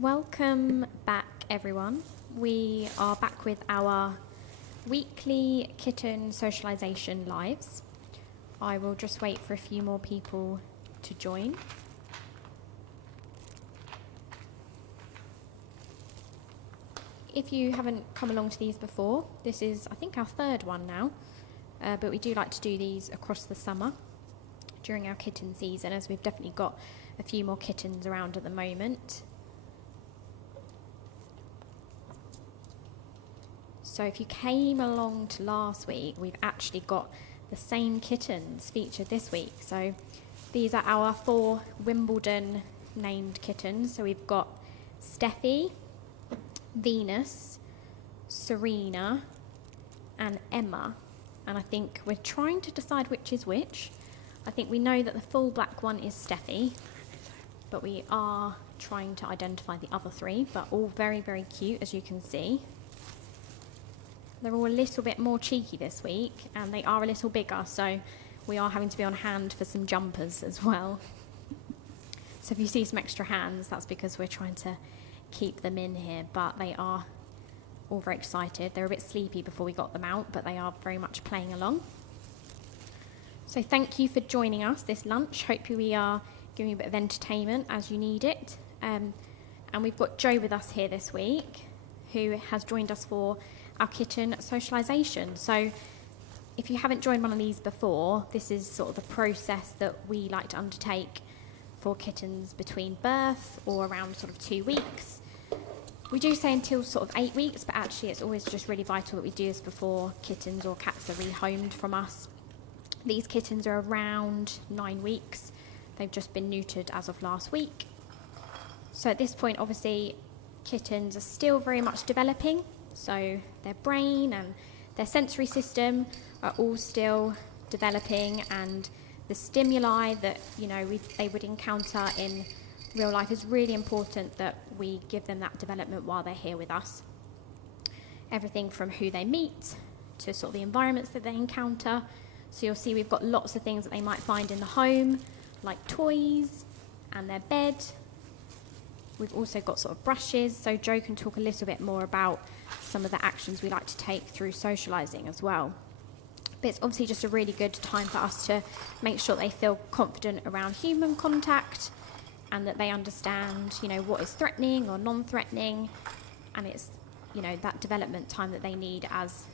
Welcome back, everyone. We are back with our weekly kitten socialization lives. I will just wait for a few more people to join. If you haven't come along to these before, this is, I think, our third one now, but we do like to do these across the summer during our kitten season, as we've definitely got a few more kittens around at the moment. So if you came along to last week, we've actually got the same kittens featured this week. So these are our 4 Wimbledon named kittens. So we've got Steffi, Venus, Serena and Emma. And I think we're trying to decide which is which. I think we know that the full black one is Steffi, but we are trying to identify the other 3, but all very, very cute, as you can see. They're all a little bit more cheeky this week, and they are a little bigger, so we are having to be on hand for some jumpers as well. So if you see some extra hands, that's because we're trying to keep them in here, but they are all very excited. They're a bit sleepy before we got them out, but they are very much playing along. So thank you for joining us this lunch. Hope we are giving you a bit of entertainment as you need it. And we've got Jo with us here this week, who has joined us for our kitten socialization. So if you haven't joined one of these before, this is sort of the process that we like to undertake for kittens between birth or around sort of 2 weeks. We do say until sort of 8 weeks, but actually it's always just really vital that we do this before kittens or cats are rehomed from us. These kittens are around 9 weeks. They've just been neutered as of last week. So at this point, obviously, kittens are still very much developing. So their brain and their sensory system are all still developing, and the stimuli that they would encounter in real life is really important that we give them that development while they're here with us. Everything from who they meet to sort of the environments that they encounter. So you'll see we've got lots of things that they might find in the home, like toys and their bed. We've also got sort of brushes, so Jo can talk a little bit more about some of the actions we like to take through socialising as well. But it's obviously just a really good time for us to make sure they feel confident around human contact and that they understand, what is threatening or non-threatening, and it's, that development time that they need as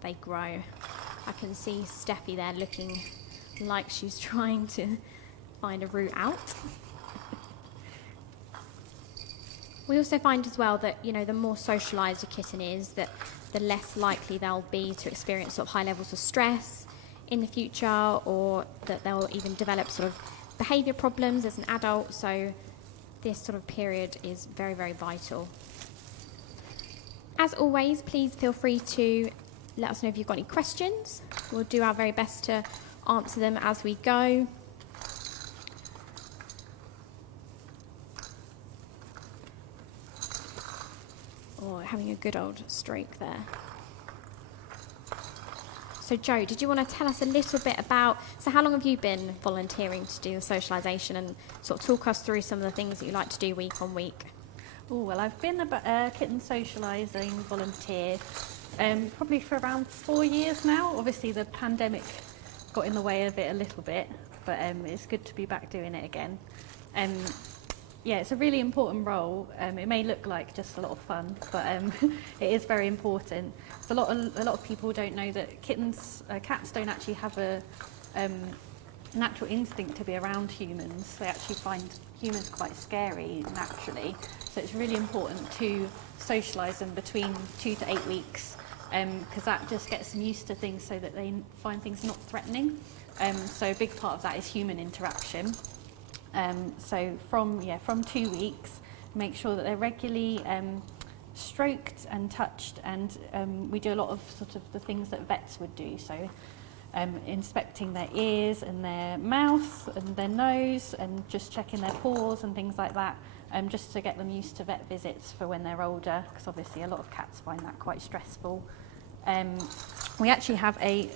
they grow. I can see Steffi there looking like she's trying to find a route out. We also find as well that, the more socialised a kitten is, that the less likely they'll be to experience sort of high levels of stress in the future, or that they'll even develop sort of behaviour problems as an adult. So this sort of period is very, very vital. As always, please feel free to let us know if you've got any questions. We'll do our very best to answer them as we go. Having a good old stroke there. So Jo, did you want to tell us a little bit about, so how long have you been volunteering to do the socialisation, and sort of talk us through some of the things that you like to do week on week? Oh, well, I've been a kitten socialising volunteer probably for around 4 years now. Obviously the pandemic got in the way of it a little bit, but it's good to be back doing it again. Yeah, it's a really important role. It may look like just a lot of fun, but it is very important. So a lot of people don't know that cats don't actually have a natural instinct to be around humans. They actually find humans quite scary naturally. So it's really important to socialise them between 2 to 8 weeks, because that just gets them used to things so that they find things not threatening. So a big part of that is human interaction. So from 2 weeks, make sure that they're regularly stroked and touched, and we do a lot of sort of the things that vets would do. So inspecting their ears and their mouth and their nose, and just checking their paws and things like that, just to get them used to vet visits for when they're older, because obviously a lot of cats find that quite stressful. We actually have a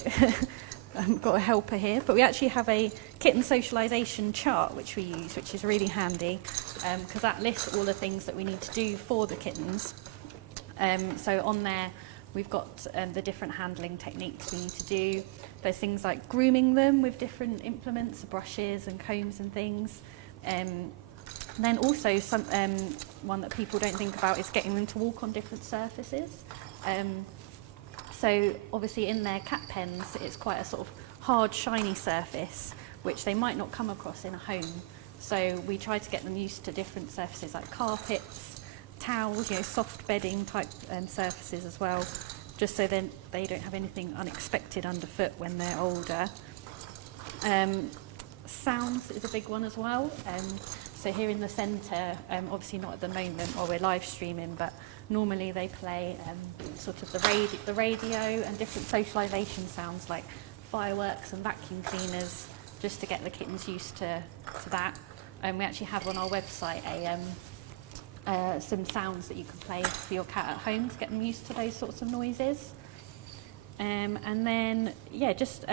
got a helper here, but we actually have a kitten socialization chart which we use, which is really handy because that lists all the things that we need to do for the kittens. So on there we've got the different handling techniques we need to do. There's things like grooming them with different implements, brushes and combs and things. Then also one that people don't think about is getting them to walk on different surfaces. So obviously in their cat pens, it's quite a sort of hard, shiny surface, which they might not come across in a home. So we try to get them used to different surfaces like carpets, towels, soft bedding type surfaces as well, just so then they don't have anything unexpected underfoot when they're older. Sounds is a big one as well. So here in the centre, obviously not at the moment while we're live streaming, but normally they play sort of the radio and different socialisation sounds like fireworks and vacuum cleaners, just to get the kittens used to that. We actually have on our website some sounds that you can play for your cat at home to get them used to those sorts of noises. And then, just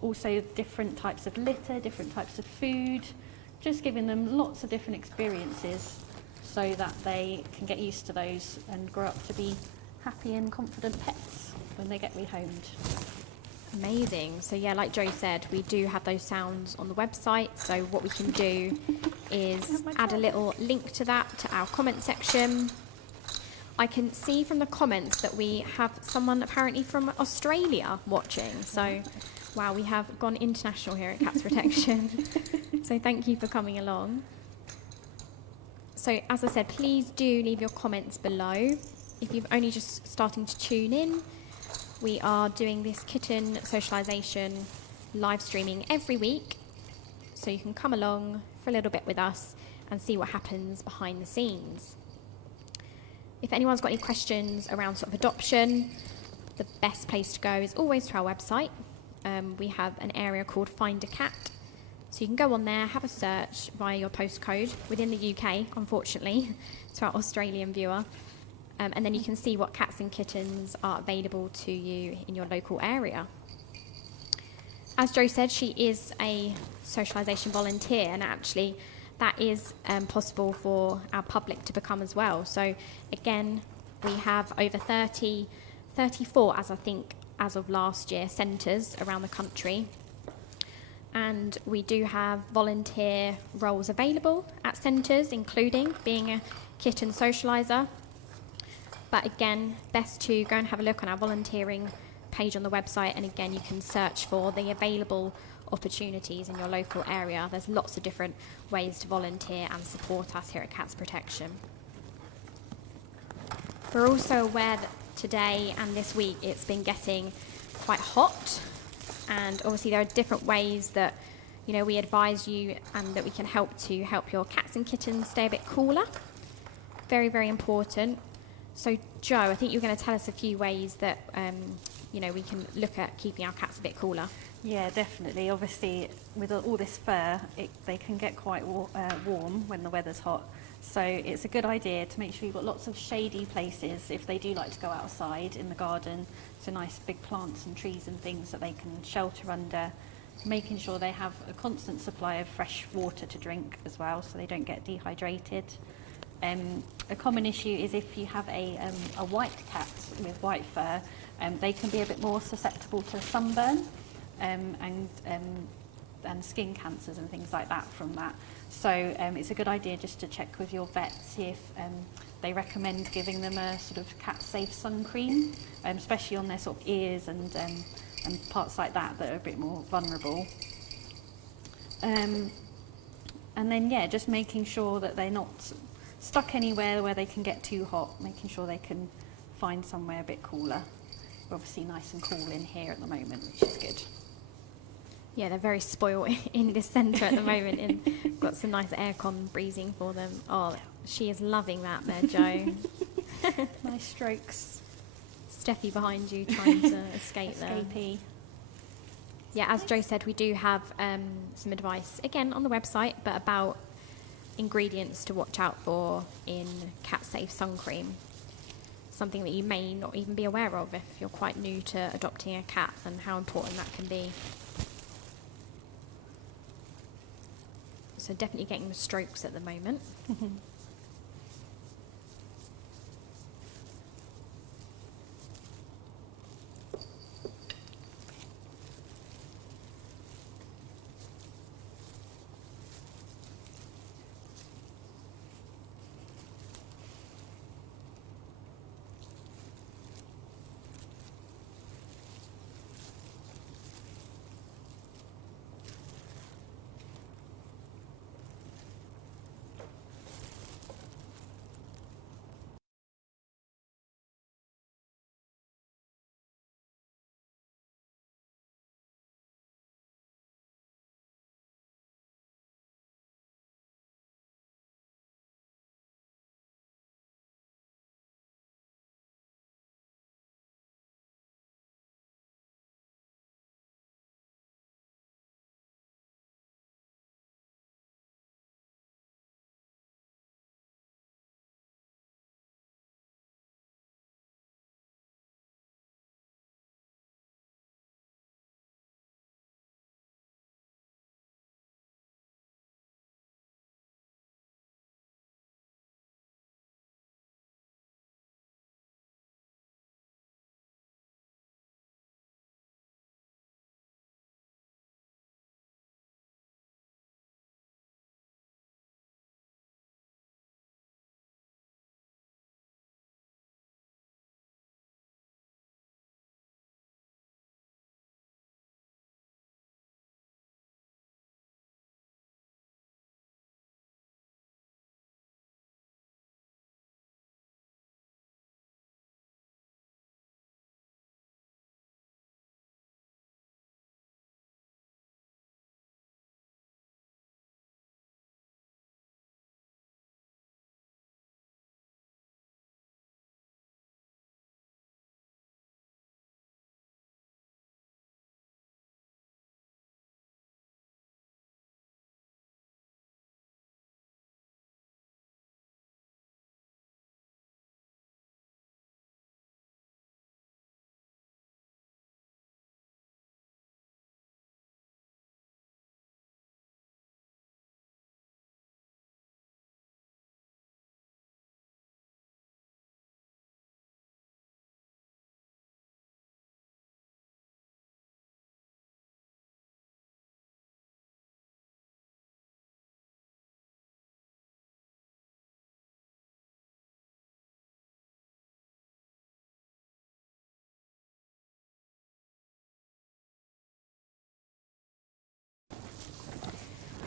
also different types of litter, different types of food, just giving them lots of different experiences so that they can get used to those and grow up to be happy and confident pets when they get rehomed. Amazing. So yeah, like Joe said, we do have those sounds on the website. So what we can do is add a little link to that to our comment section. I can see from the comments that we have someone apparently from Australia watching. So wow, we have gone international here at Cats Protection. So thank you for coming along. So as I said, please do leave your comments below. If you've only just starting to tune in, we are doing this kitten socialization live streaming every week. So you can come along for a little bit with us and see what happens behind the scenes. If anyone's got any questions around sort of adoption, the best place to go is always to our website. We have an area called Find a Cat. So you can go on there, have a search via your postcode within the UK, unfortunately, to our Australian viewer. And then you can see what cats and kittens are available to you in your local area. As Jo said, she is a socialisation volunteer, and actually that is possible for our public to become as well. So again, we have over 34, as of last year, centres around the country. And we do have volunteer roles available at centres, including being a kitten socialiser. But again, best to go and have a look on our volunteering page on the website, and again, you can search for the available opportunities in your local area. There's lots of different ways to volunteer and support us here at Cats Protection. We're also aware that today and this week it's been getting quite hot, and obviously there are different ways that we advise you and that we can help your cats and kittens stay a bit cooler. Very, very important. So Jo, I think you're going to tell us a few ways that we can look at keeping our cats a bit cooler. Yeah, definitely. Obviously, with all this fur, they can get quite warm when the weather's hot. So it's a good idea to make sure you've got lots of shady places if they do like to go outside in the garden. So nice big plants and trees and things that they can shelter under. Making sure they have a constant supply of fresh water to drink as well, so they don't get dehydrated. A common issue is if you have a white cat with white fur, they can be a bit more susceptible to sunburn and skin cancers and things like that from that. So it's a good idea just to check with your vet, see if they recommend giving them a sort of cat-safe sun cream, especially on their sort of ears and parts like that are a bit more vulnerable. And then, just making sure that they're not stuck anywhere where they can get too hot, making sure they can find somewhere a bit cooler. We're obviously nice and cool in here at the moment, which is good. Yeah, they're very spoiled in this centre at the moment, and got some nice aircon breezing for them. Oh, she is loving that there, Jo. Nice strokes. Steffi behind you trying to escape there. Escapee. Yeah, as Jo said, we do have some advice, again, on the website, but about ingredients to watch out for in cat-safe sun cream. something that you may not even be aware of if you're quite new to adopting a cat, and how important that can be. So definitely getting the strokes at the moment.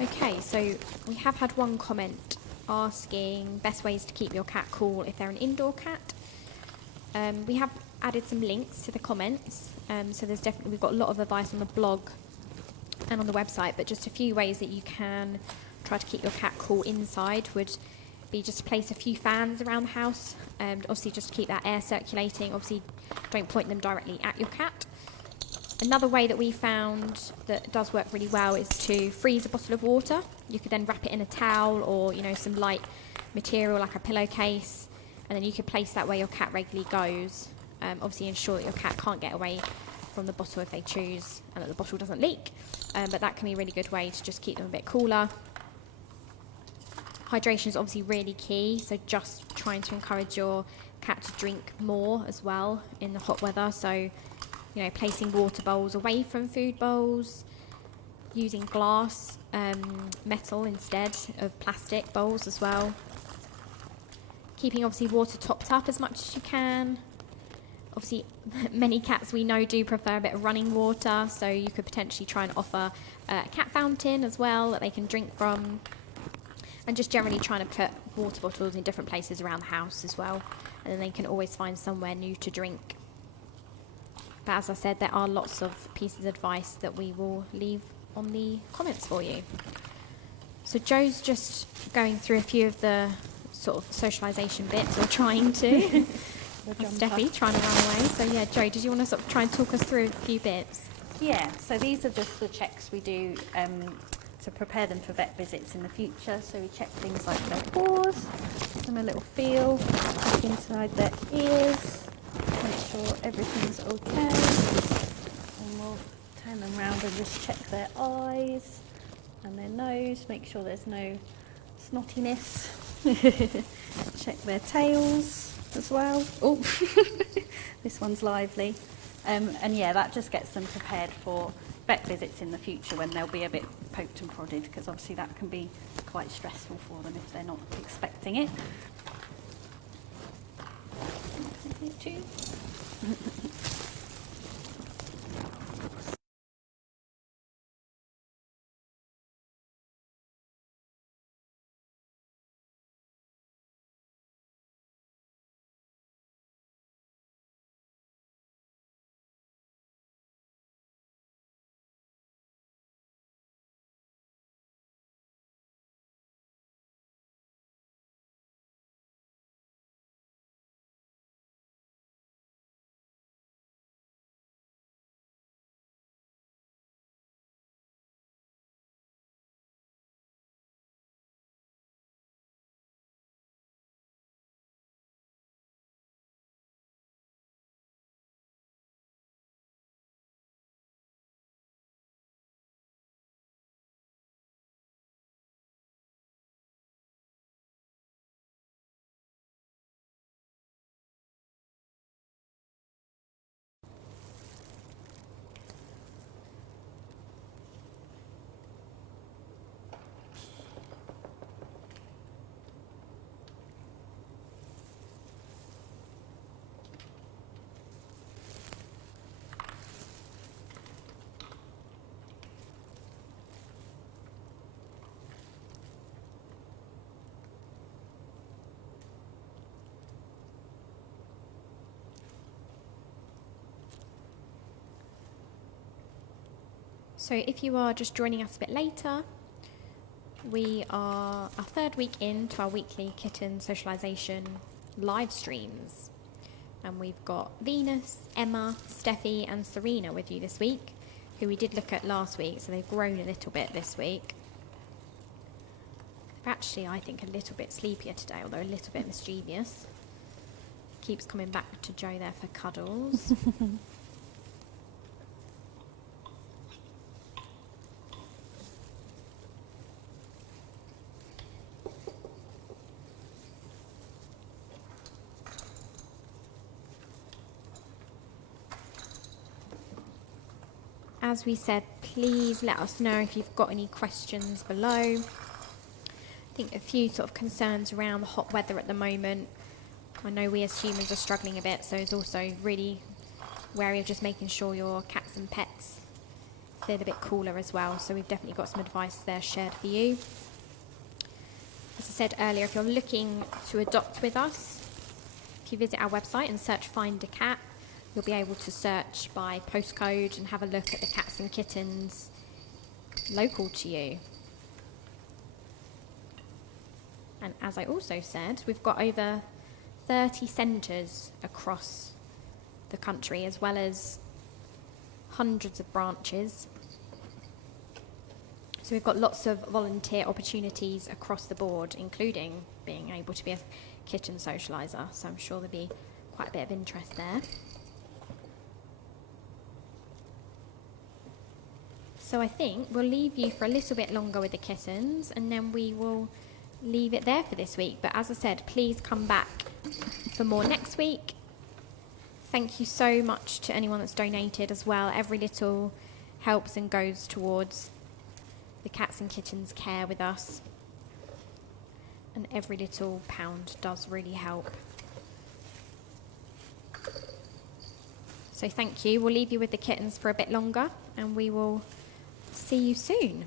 Okay, so we have had one comment asking best ways to keep your cat cool if they're an indoor cat. We have added some links to the comments, so we've got a lot of advice on the blog and on the website, but just a few ways that you can try to keep your cat cool inside would be just to place a few fans around the house, obviously just to keep that air circulating. Obviously don't point them directly at your cat. Another way that we found that does work really well is to freeze a bottle of water. You could then wrap it in a towel or some light material like a pillowcase, and then you could place that where your cat regularly goes. Obviously ensure that your cat can't get away from the bottle if they choose, and that the bottle doesn't leak, but that can be a really good way to just keep them a bit cooler. Hydration is obviously really key, so just trying to encourage your cat to drink more as well in the hot weather. So placing water bowls away from food bowls, using glass, metal instead of plastic bowls as well. Keeping obviously water topped up as much as you can. Obviously many cats we know do prefer a bit of running water, so you could potentially try and offer a cat fountain as well that they can drink from. And just generally trying to put water bottles in different places around the house as well, and then they can always find somewhere new to drink. But as I said, there are lots of pieces of advice that we will leave on the comments for you. So Joe's just going through a few of the sort of socialisation bits, or trying to. Steffi trying to run away. So yeah, Joe, did you want to sort of try and talk us through a few bits? Yeah, so these are just the checks we do to prepare them for vet visits in the future. So we check things like their paws, give them a little feel, look inside their ears, make sure everything's okay. And we'll turn them around and just check their eyes and their nose, make sure there's no snottiness. Check their tails as well. Oh, this one's lively. And yeah, that just gets them prepared for vet visits in the future when they'll be a bit poked and prodded, because obviously that can be quite stressful for them if they're not expecting it. So if you are just joining us a bit later, we are our third week into our weekly kitten socialization live streams. And we've got Venus, Emma, Steffi and Serena with you this week, who we did look at last week, so they've grown a little bit this week. They're actually, I think, a little bit sleepier today, although a little bit mischievous. Keeps coming back to Joe there for cuddles. As we said, please let us know if you've got any questions below. I think a few sort of concerns around the hot weather at the moment. I know we as humans are struggling a bit, so it's also really wary of just making sure your cats and pets feel a bit cooler as well. So we've definitely got some advice there shared for you. As I said earlier, if you're looking to adopt with us, if you visit our website and search Find a Cat, you'll be able to search by postcode and have a look at the cats and kittens local to you. And as I also said, we've got over 30 centres across the country, as well as hundreds of branches. So we've got lots of volunteer opportunities across the board, including being able to be a kitten socialiser. So I'm sure there'll be quite a bit of interest there. So I think we'll leave you for a little bit longer with the kittens, and then we will leave it there for this week. But as I said, please come back for more next week. Thank you so much to anyone that's donated as well. Every little helps and goes towards the cats and kittens care with us. And every little pound does really help. So thank you. We'll leave you with the kittens for a bit longer, and we will see you soon.